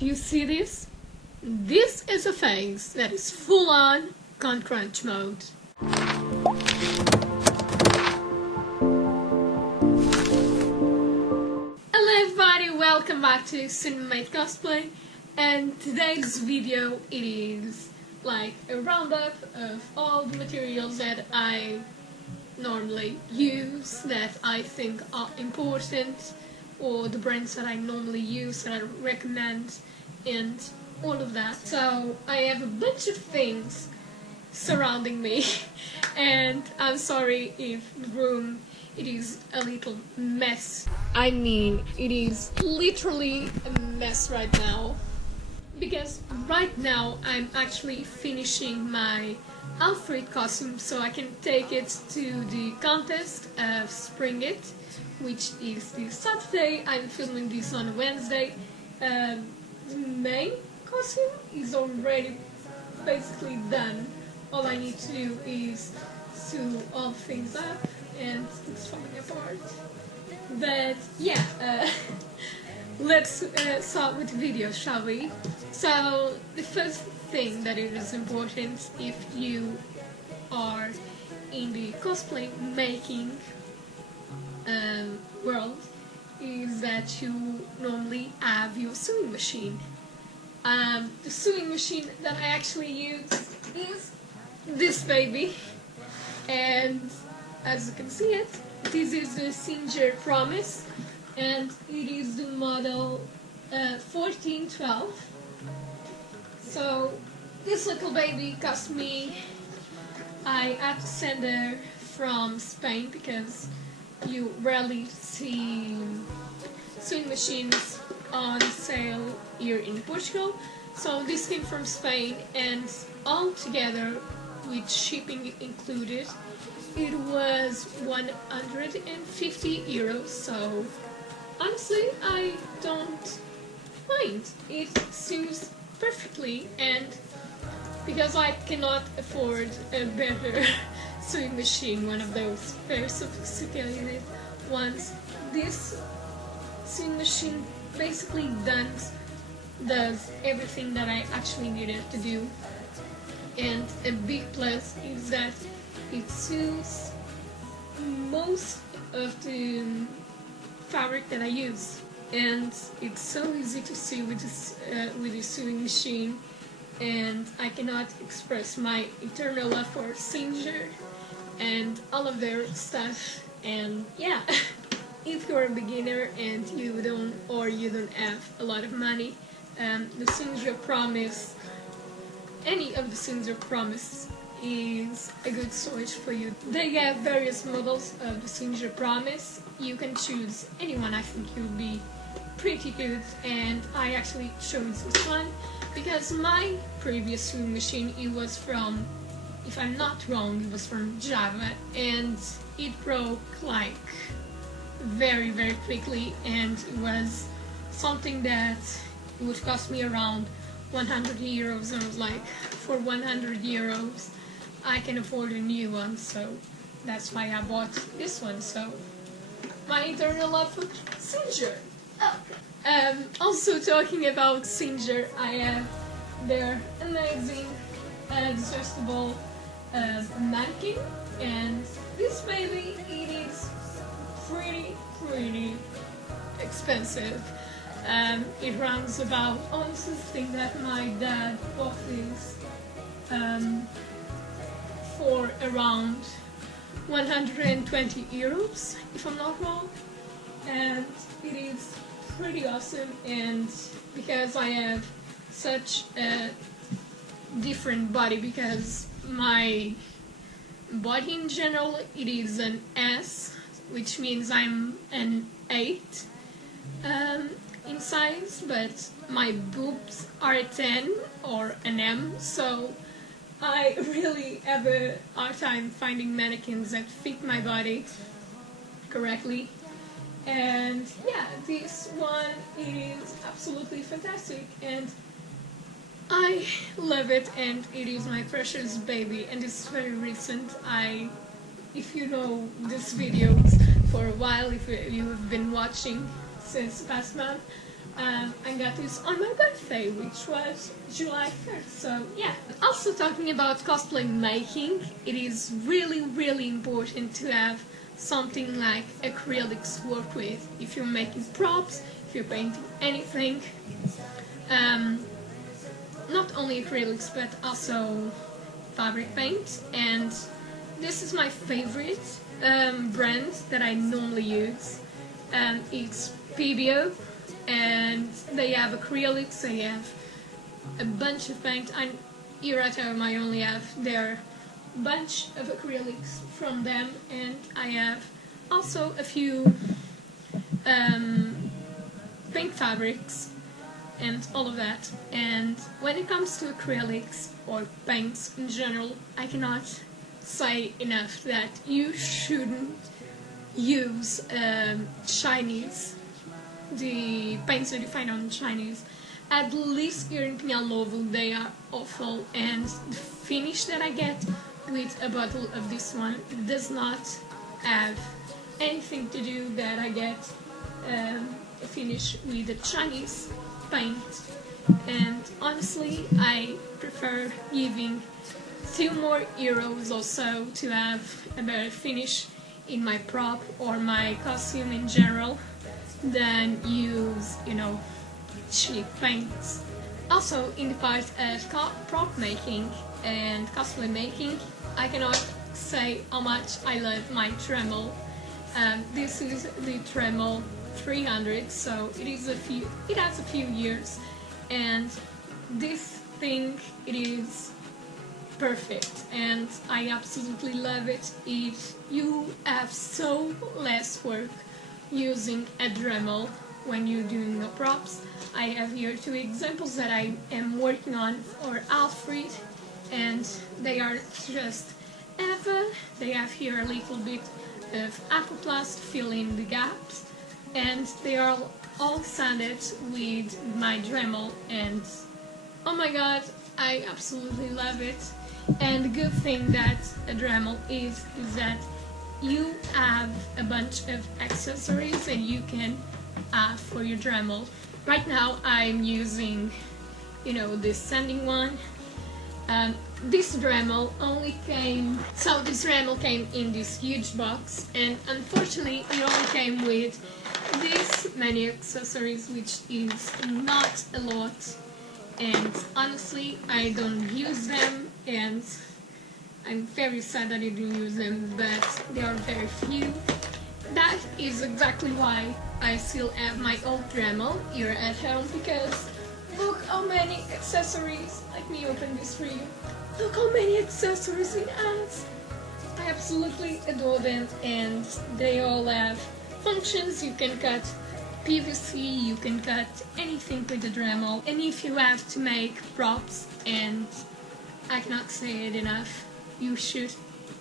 Do you see this? This is a face that is full on crunch mode. Hello everybody, welcome back to Cinnamonmate Cosplay, and today's video it is like a roundup of all the materials that I normally use, that I think are important, or the brands that I normally use, that I recommend, and all of that. So I have a bunch of things surrounding me and I'm sorry if the room it is a little mess. I mean, it is literally a mess right now, because right now I'm actually finishing my Alfred costume so I can take it to the contest of Spring It, which is this Saturday. I'm filming this on Wednesday. The main costume is already basically done. All I need to do is sew all things up and it's falling apart. But yeah, let's start with the video, shall we? So the first thing that is important if you are in the cosplay making world is that you normally have your sewing machine. The sewing machine that I actually use is this baby, and as you can see it, this is the Singer Promise, and it is the model 1412. So this little baby cost me, I had to send her from Spain because you rarely see sewing machines on sale here in Portugal. So this came from Spain, and all together with shipping included it was 150 euros. So honestly I don't mind, it sews perfectly, and because I cannot afford a better sewing machine, one of those very sophisticated ones, this sewing machine basically does everything that I actually needed to do. And a big plus is that it sews most of the fabric that I use, and it's so easy to sew with this sewing machine, and I cannot express my eternal love for Singer and all of their stuff. And yeah, if you're a beginner and you don't have a lot of money, the Singer Promise, any of the Singer Promise is a good source for you. They have various models of the Singer Promise. You can choose anyone. I think you'll be pretty good, and I actually chose this one because my previous sewing machine, it was from, if I'm not wrong, it was from Java, and it broke like very quickly, and it was something that would cost me around 100 euros, and I was like, for 100 euros I can afford a new one, so that's why I bought this one. So my eternal love for Singer. Also talking about Singer, I have their amazing adjustable mannequin, and this baby, it is pretty expensive. It runs about, honestly, I think that my dad bought this for around 120 euros, if I'm not wrong, and it is pretty awesome. And because I have such a different body, because my body in general, it is an S, which means I'm an 8 in size, but my boobs are a 10 or an M, so I really have a hard time finding mannequins that fit my body correctly. And yeah, this one is absolutely fantastic, and I love it, and it is my precious baby, and it's very recent. If you know this videos for a while, if you have been watching since past month, I got this on my birthday, which was July 1st, so yeah. Also talking about cosplay making, it is really important to have something like acrylics to work with. If you're making props, if you're painting anything, not only acrylics but also fabric paint, and this is my favorite brand that I normally use. It's Pibio, and they have acrylics, they have a bunch of paint. Here at home I only have their bunch of acrylics from them, and I have also a few paint fabrics and all of that. And when it comes to acrylics or paints in general, I cannot say enough that you shouldn't use Chinese, the paints that you find on Chinese. At least here in Pinhal Novo they are awful, and the finish that I get with a bottle of this one does not have anything to do that I get a finish with the Chinese paint. And honestly, I prefer giving €2 more or so to have a better finish in my prop or my costume in general than use, cheap paints. Also, in the part of prop making and cosplay making, I cannot say how much I love my Dremel. This is the Dremel 300, so it has a few years, and this thing, it is perfect, and I absolutely love it. You have so less work using a Dremel when you're doing the props. I have here 2 examples that I am working on for Alfred, and they are just Eva. They have here a little bit of Aquaplast to fill in the gaps, and they are all sanded with my Dremel, and oh my god, I absolutely love it. And the good thing that a Dremel is that you have a bunch of accessories and you can add for your Dremel. Right now I'm using, this sanding one. This Dremel this Dremel came in this huge box, and unfortunately it only came with this many accessories, which is not a lot, and honestly I don't use them, and I'm very sad that I don't use them, but there are very few. That is exactly why I still have my old Dremel here at home, because look how many accessories. Let me open this for you. Look how many accessories it has. I absolutely adore them, and they all have functions. You can cut PVC, you can cut anything with the Dremel, and if you have to make props, and I cannot say it enough, you should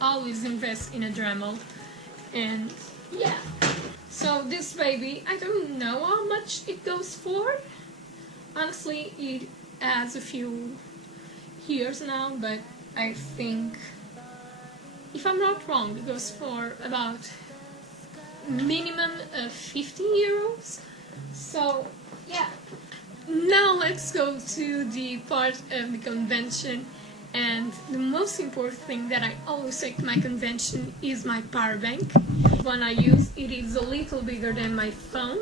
always invest in a Dremel. And yeah, so this baby, I don't know how much it goes for. Honestly, it has a few years now, but I think, if I'm not wrong, it goes for about minimum of €50. So yeah, now let's go to the part of the convention, and the most important thing that I always take to my convention is my power bank. The one I use, it is a little bigger than my phone,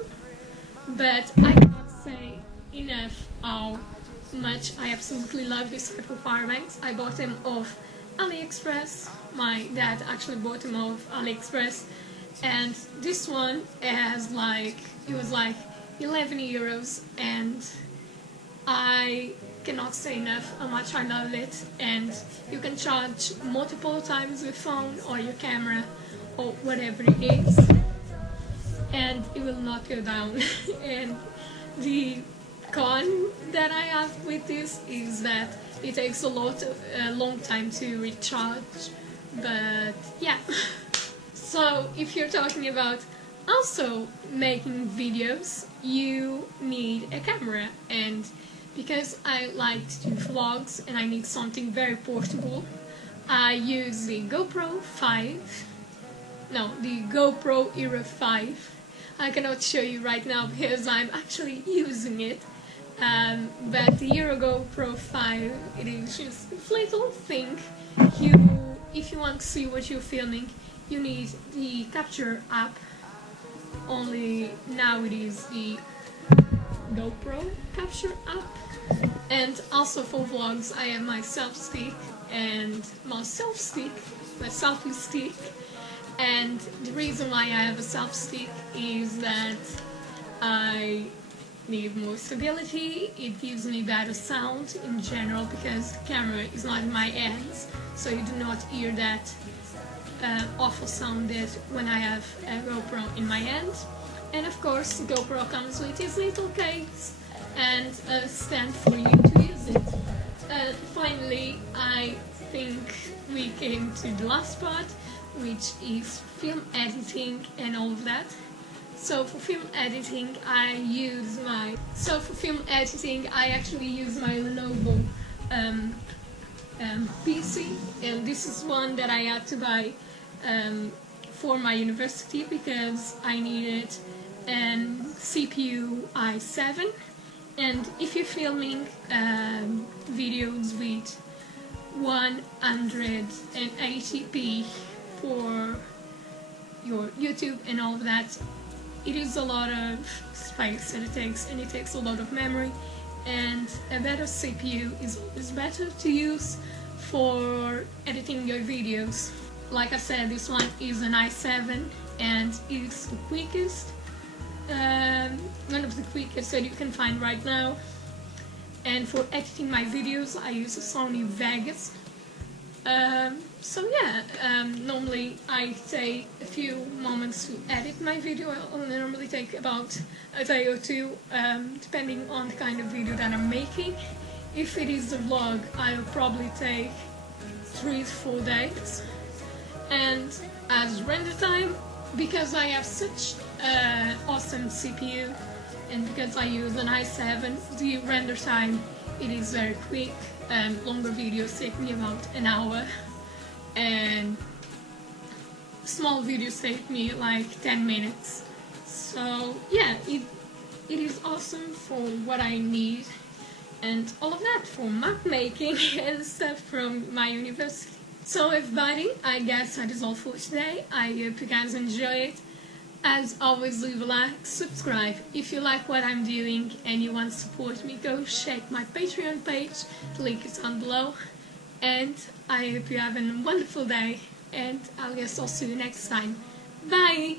but I cannot say enough how much I absolutely love this type of power banks. I bought them off AliExpress. My dad actually bought them off AliExpress, and this one has it was like €11, and I cannot say enough how much I love it. And you can charge multiple times your phone or your camera or whatever it is, and it will not go down. And the con that I have with this is that it takes a long time to recharge, but yeah. So if you're talking about also making videos, you need a camera, and because I like to do vlogs and I need something very portable, I use the GoPro Hero 5. I cannot show you right now because I'm actually using it. But the Euro Pro 5, it is just a little thing. If you want to see what you're filming, you need the capture app. Only now it is the GoPro capture app. And also for vlogs, I have my selfie stick. And the reason why I have a selfie stick is that I need more stability. It gives me better sound in general because the camera is not in my hands, so you do not hear that awful sound that when I have a GoPro in my hand. And of course, the GoPro comes with this little case and a stand for you to use it. Finally, I think we came to the last part, which is film editing and all of that. So for film editing, I actually use my Lenovo PC, and this is one that I had to buy for my university because I needed an CPU i7. And if you're filming videos with 180p for your YouTube and all of that, it is a lot of space that it takes, and it takes a lot of memory, and a better CPU is always better to use for editing your videos. Like I said, this one is an i7 and it's the quickest, one of the quickest that you can find right now. And for editing my videos, I use a Sony Vegas. So yeah, normally I take a few moments to edit my video. I'll normally take about a day or two, depending on the kind of video that I'm making. If it is a vlog, I'll probably take 3 to 4 days. And as render time, because I have such awesome CPU and because I use an i7, the render time, it is very quick. Longer videos take me about an hour, and small videos take me like 10 minutes. So yeah, it is awesome for what I need and all of that for map making and stuff from my university. So everybody, I guess that is all for today. I hope you guys enjoy it. As always, leave a like, subscribe. If you like what I'm doing and you want to support me, go check my Patreon page. The link is down below. And I hope you have a wonderful day, and I guess I'll see you next time. Bye!